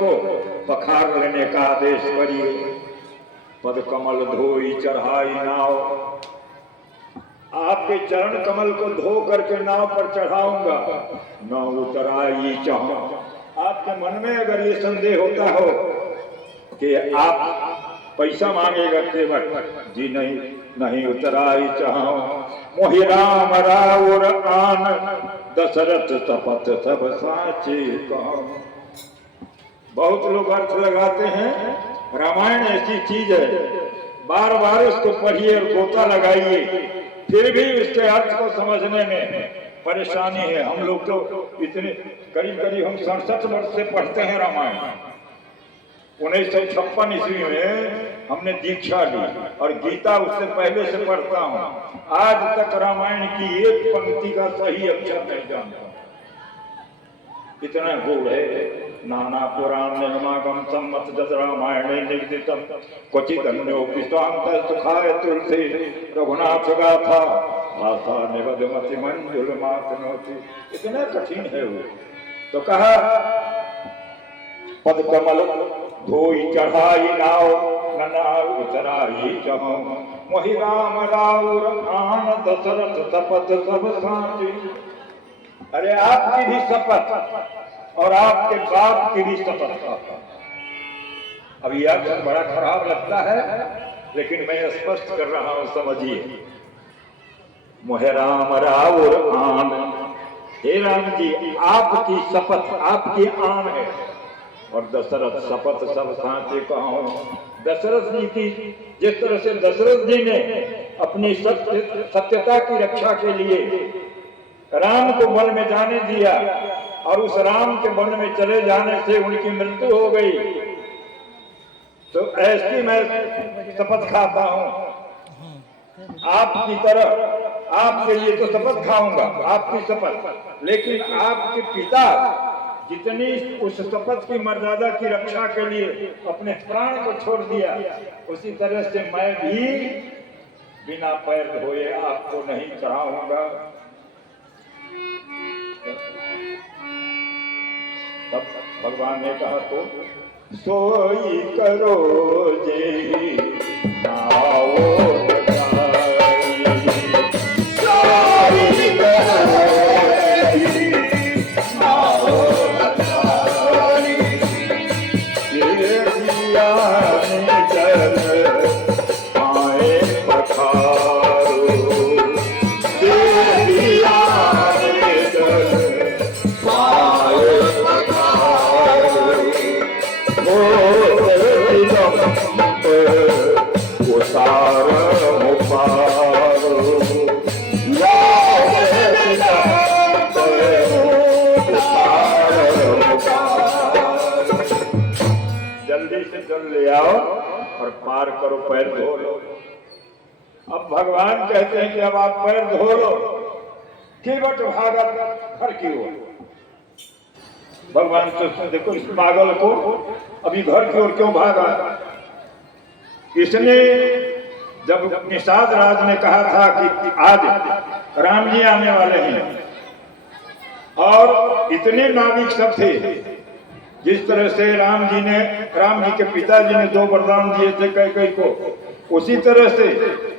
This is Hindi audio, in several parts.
को पखार लेने का आदेश करिए। पद कमल धोई चढ़ाई नाव, आपके चरण कमल को धो करके नाव पर चढ़ाऊंगा, न उतराई चाहूं। आपके मन में अगर ये संदेह होता हो कि आप पैसा मांगेगा केवल, जी नहीं, नहीं उतराई चाहूं। मोहि राम राउर आन, दशरथ तपत सब साचे कहूं। बहुत लोग अर्थ लगाते हैं, रामायण ऐसी चीज है, बार बार उसको पढ़िए और गोता लगाइए, फिर भी उसके अर्थ को समझने में परेशानी है। हम लोग तो इतने करीब करीब हम 67 वर्ष से पढ़ते हैं रामायण। 1956 ईस्वी में हमने दीक्षा ली और गीता उससे पहले से पढ़ता हूँ। आज तक रामायण की एक पंक्ति का सही अक्षर नहीं जानता। इतना गुण है। नाना पुराण निर्मागम सम्मत जत रामायणे निगदितम क्वचित् अन्योपि स्वांतः सुखाय तुलसी रघुनाथ गाथा आशा निबद्धमति मंजुल मातनोति। इतना कठिन है वो। तो कहा पद कमल धोई चढ़ाई नाव, नना उतराई चाहूं। मोहि राम राउर आन, दशरथ तपत सब साचे। अरे आपकी भी शपथ और आपके बाप की भी शपथ। अब यह अक्षर बड़ा खराब लगता है, लेकिन मैं स्पष्ट कर रहा हूं, समझिए। मोहे राम राउर आन, हे राम जी आपकी शपथ, आपकी आन है। और दशरथ शपथ सब साचे कहूं। दशरथ जी की, जिस तरह से दशरथ जी ने अपनी सत्यता की रक्षा के लिए राम को वन में जाने दिया और उस राम के वन में चले जाने से उनकी मृत्यु हो गई, तो ऐसी मैं शपथ खाता हूं आपकी तरह। आपके लिए तो शपथ खाऊंगा, आपकी शपथ, लेकिन आपके पिता जितनी उस शपथ की मर्यादा की रक्षा के लिए अपने प्राण को छोड़ दिया, उसी तरह से मैं भी बिना पैर धोए आपको नहीं चढ़ाऊंगा। तब भगवान ने कहा तो सोई करो जे नाओ और पार करो, पैर धो लो। अब भगवान कहते हैं कि अब आप पैर धो लो, केवट भागा घर की ओर। भगवान सोचते देखो इस पागल को अभी घर की ओर क्यों भागा। इसने जब निषाद राज ने कहा था कि आज राम जी आने वाले हैं और इतने नाविक सब थे, जिस तरह से राम जी के पिताजी ने 2 वरदान दिए थे कैकेयी को, उसी तरह से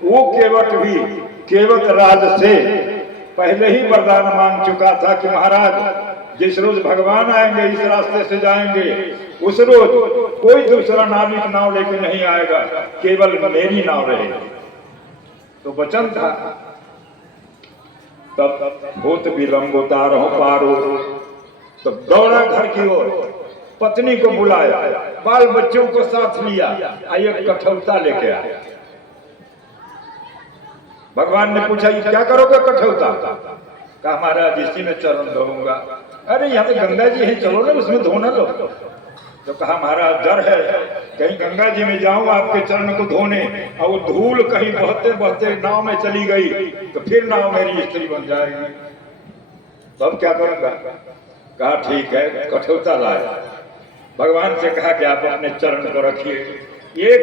वो केवट भी केवट राज से पहले ही वरदान मांग चुका था कि महाराज जिस रोज भगवान आएंगे इस रास्ते से जाएंगे, उस रोज कोई दूसरा नाविक नाव लेके नहीं आएगा, केवल मेरी नाव रहेगी। तो वचन था। तब भूत विलंब उतारो पारो, तब दौड़ा घर की ओर, पत्नी को बुलाया, बाल बच्चों को साथ लिया, एक कठौता लेके आया। भगवान ने पूछा ये क्या करोगे कठौता? कहा महाराज इसी में चरण धोऊंगा। अरे यहाँ तो गंगा जी है, चलो ना उसमें धोना लो। तो कहा महाराज डर है कहीं गंगा जी में जाऊं आपके चरण को धोने और वो धूल कहीं बहते बहते नाव में चली गई तो फिर नाव मेरी स्त्री बन जाएगी, तो अब क्या करूंगा? कहा ठीक है, कठौता लाया। भगवान से कहा कि आप अपने चरण को रखिए। एक